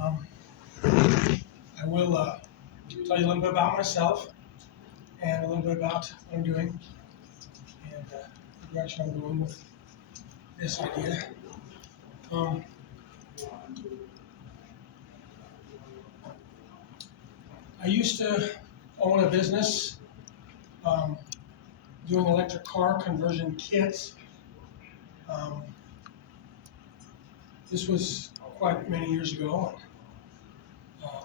Um, I will tell you a little bit about myself and a little bit about what I'm doing and the direction I'm going with this idea. Um, I used to own a business um, doing electric car conversion kits. Um, this was quite many years ago. Um,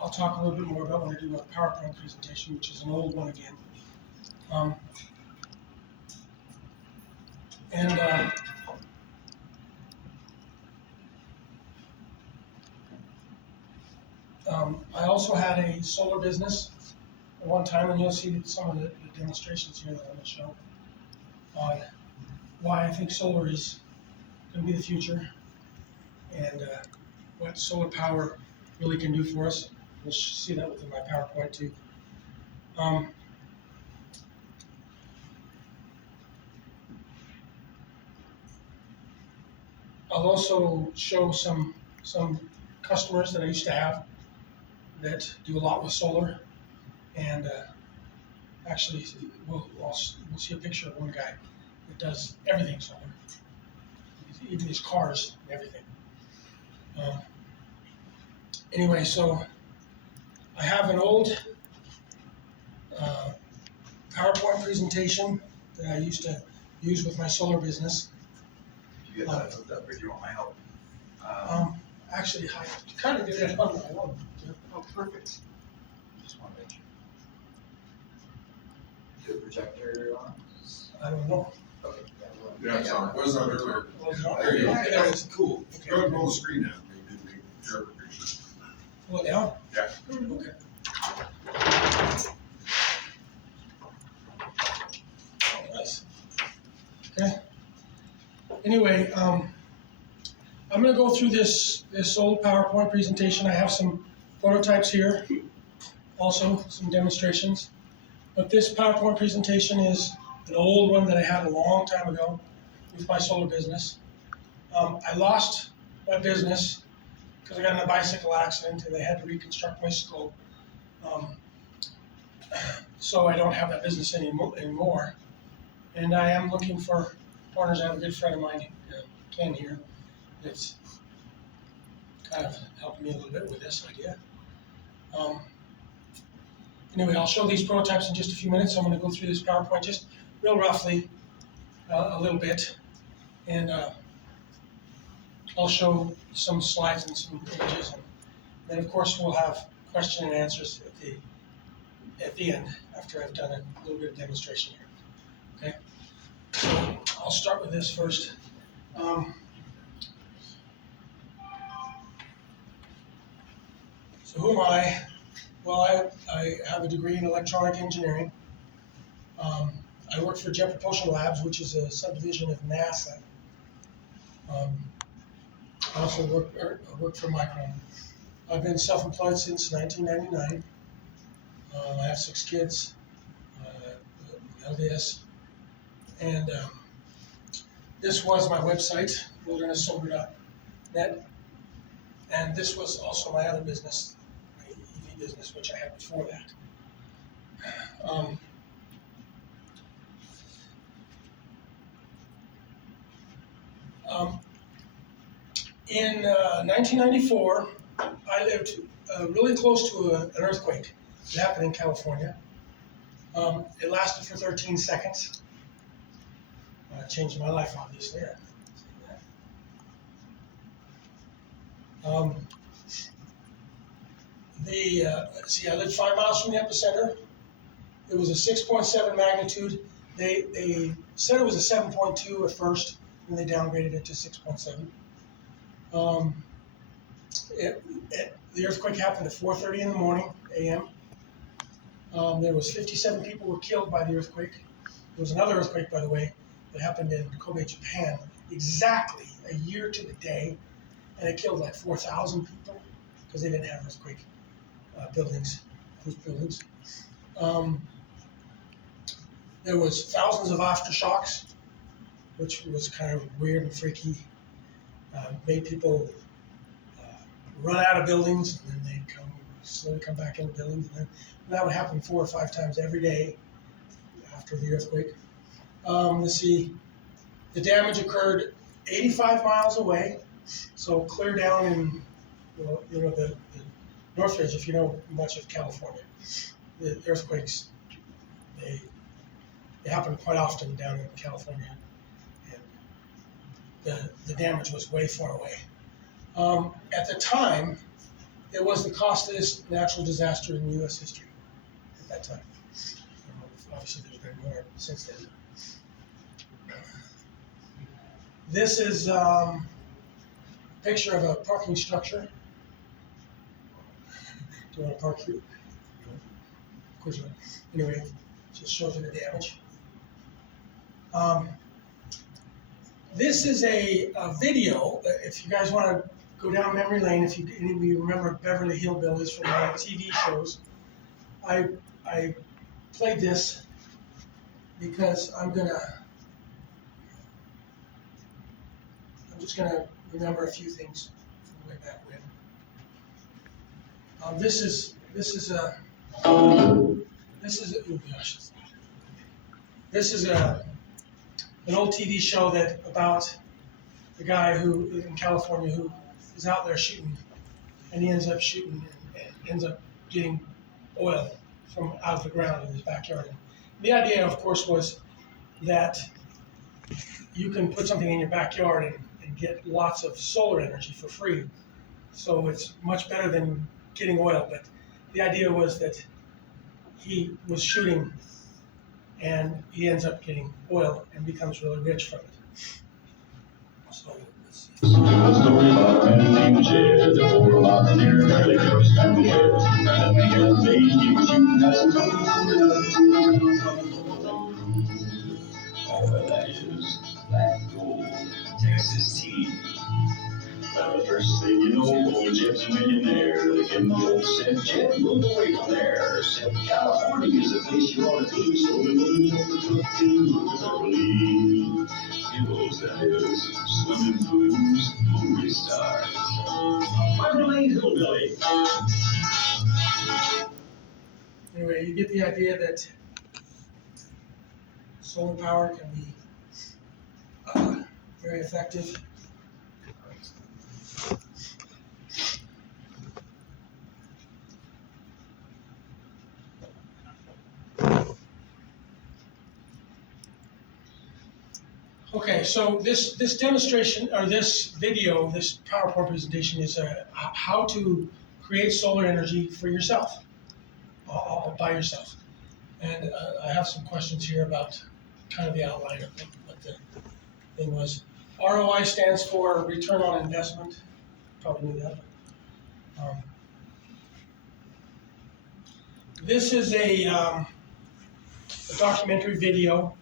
I'll talk a little bit more about when I do my PowerPoint presentation, which is an old one again. Um, and I also had a solar business at one time, and you'll see some of the demonstrations here that I'm going to show on why I think solar is going to be the future and what solar power really can do for us. We'll see that within my PowerPoint too. I'll also show some customers that I used to have that do a lot with solar, and actually we'll see a picture of one guy that does everything solar, even his cars and everything. Anyway, so I have an old PowerPoint presentation that I used to use with my solar business. Do you get that hooked up, or do you want my help? Actually, I kind of did it on my own. Oh, perfect. Just want to make sure. Do a projector on? I don't know. Okay. Yeah, it's on. Was on earlier. There you go. There it is. Cool. Go ahead and roll the screen down. Maybe share the picture. Pull it down? Yeah. Okay. Oh, nice. Okay. Anyway, I'm going to go through this old PowerPoint presentation. I have some prototypes here, also some demonstrations. But this PowerPoint presentation is an old one that I had a long time ago with my solar business. I lost my business because I got in a bicycle accident and they had to reconstruct my skull. So I don't have that business anymore. And I am looking for partners. I have a good friend of mine, Ken here, that's kind of helping me a little bit with this idea. Anyway, I'll show these prototypes in just a few minutes. I'm going to go through this PowerPoint just real roughly, a little bit, and I'll show some slides and some images, and then of course we'll have question and answers at the end after I've done a little bit of demonstration here. Okay, so I'll start with this first. So who am I? Well, I have a degree in electronic engineering. I work for Jet Propulsion Labs, which is a subdivision of NASA. I also work for Micron. I've been self-employed since 1999. I have 6 kids, LDS, and this was my website, wildernesssolar.net, and this was also my other business, my EV business, which I had before that. In 1994, I lived really close to an earthquake that happened in California. It lasted for 13 seconds. It changed my life, obviously. Let's see, I lived 5 miles from the epicenter. It was a 6.7 magnitude. They said it was a 7.2 at first, and they downgraded it to 6.7. The earthquake happened at 4:30 in the morning, a.m. There was 57 people were killed by the earthquake. There was another earthquake, by the way, that happened in Kobe, Japan, exactly a year to the day, and it killed like 4,000 people because they didn't have earthquake buildings, proof buildings. There was thousands of aftershocks, which was kind of weird and freaky. Made people run out of buildings, and then they'd slowly come back into buildings, and then that would happen 4 or 5 times every day after the earthquake. Let's see, the damage occurred 85 miles away, so clear down in the Northridge, if you know much of California. The earthquakes, they happen quite often down in California, and the damage was way far away. At the time, it was the costliest natural disaster in U.S. history at that time. Obviously, there's been more since then. This is a picture of a parking structure. Do you want to park here? Of course not. Anyway, just shows you the damage. This is a video. If you guys want to go down memory lane, if any of you remember Beverly Hillbillies from my TV shows, I played this because I'm just gonna remember a few things from way back when. This is an old TV show about the guy who in California who is out there shooting, and he ends up shooting and ends up getting oil from out of the ground in his backyard. And the idea, of course, was that you can put something in your backyard and get lots of solar energy for free. So it's much better than getting oil. But the idea was that he was shooting and he ends up getting oil and becomes really rich from it. So let's see. Story about many named Jed, or about near early first and the head. And the old lady shooting at all that ashes, black gold, Texas tea. Well, the first thing you know, old Jed's a millionaire. They give him the old said, Jed, move away from there. Said, California is the place you ought to be. So we moved up the truck to Beverly Hills, that is, swimming pools, movie stars. Beverly Hillbilly. Anyway, you get the idea that solar power can be very effective. Okay, so this demonstration, or this video, this PowerPoint presentation is how to create solar energy for yourself, all by yourself. And I have some questions here about kind of the outline of what the thing was. ROI stands for return on investment. Probably knew that. This is a documentary video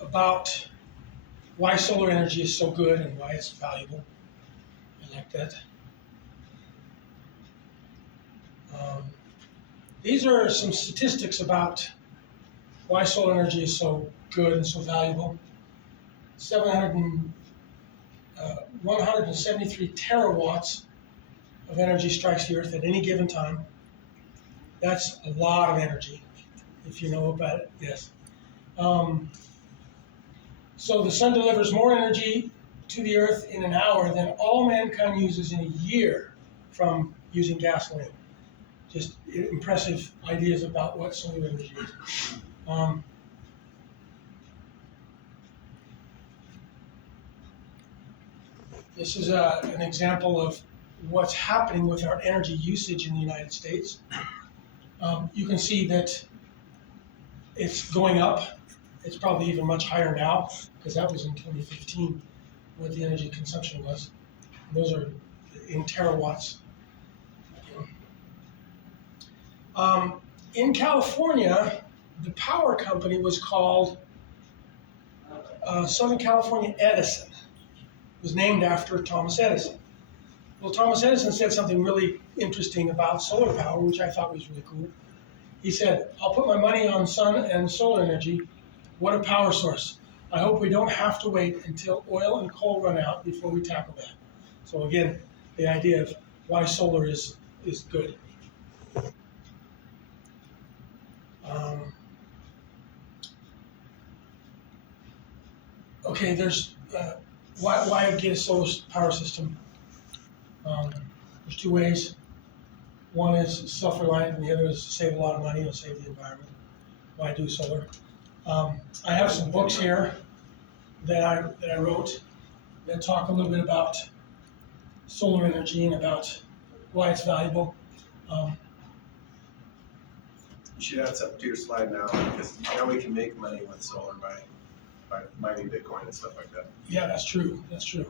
about why solar energy is so good and why it's valuable. I like that. These are some statistics about why solar energy is so good and so valuable. 173 terawatts of energy strikes the Earth at any given time. That's a lot of energy, if you know about it, yes. So the sun delivers more energy to the Earth in an hour than all mankind uses in a year from using gasoline. Just impressive ideas about what solar energy is. This is an example of what's happening with our energy usage in the United States. You can see that it's going up. It's probably even much higher now, because that was in 2015 what the energy consumption was. Those are in terawatts. In California, the power company was called Southern California Edison. It was named after Thomas Edison. Well, Thomas Edison said something really interesting about solar power, which I thought was really cool. He said, I'll put my money on sun and solar energy. What a power source. I hope we don't have to wait until oil and coal run out before we tackle that. So again, the idea of why solar is good. Okay, there's why get a solar power system? There's two ways. One is self-reliant, and the other is to save a lot of money and save the environment. Why do solar? I have some books here that I wrote that talk a little bit about solar energy and about why it's valuable. You should add something to your slide now, because now we can make money with solar by mining Bitcoin and stuff like that. Yeah, that's true. That's true.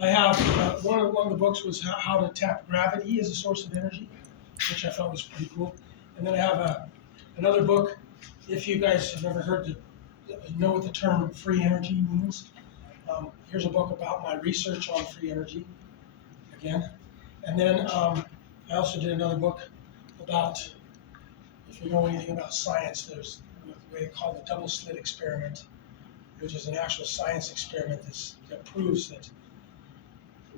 I have one of the books was how to tap gravity as a source of energy, which I thought was pretty cool. And then I have another book. If you guys have ever know what the term free energy means, here's a book about my research on free energy. Again, and then I also did another book about, if you know anything about science, there's what they call the double slit experiment, which is an actual science experiment that proves that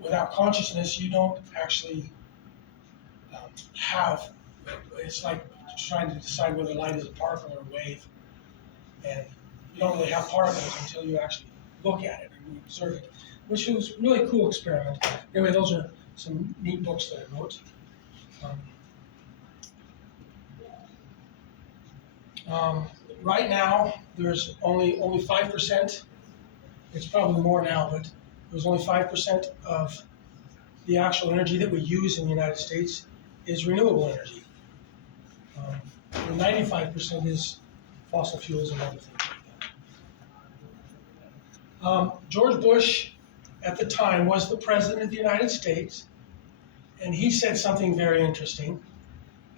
without consciousness, you don't actually have, it's like trying to decide whether light is a particle or a wave. And you don't really have particles until you actually look at it and you observe it, which was a really cool experiment. Anyway, those are some neat books that I wrote. Right now, there's only 5%, it's probably more now, but there's only 5% of the actual energy that we use in the United States is renewable energy. 95% is fossil fuels and other things like that. George Bush, at the time, was the president of the United States, and he said something very interesting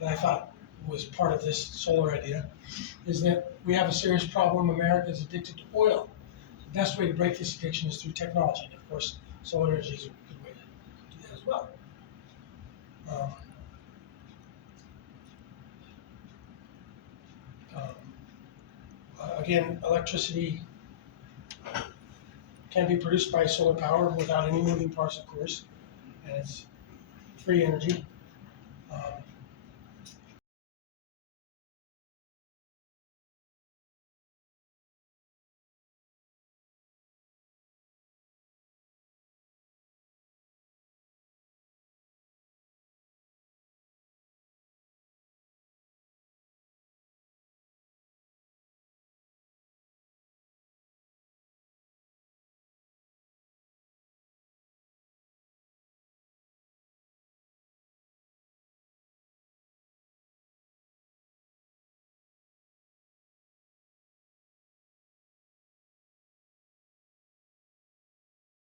that I thought was part of this solar idea, is that we have a serious problem. America is addicted to oil. The best way to break this addiction is through technology. And of course, solar energy is a good way to do that as well. Again, electricity can be produced by solar power without any moving parts, of course, and it's free energy.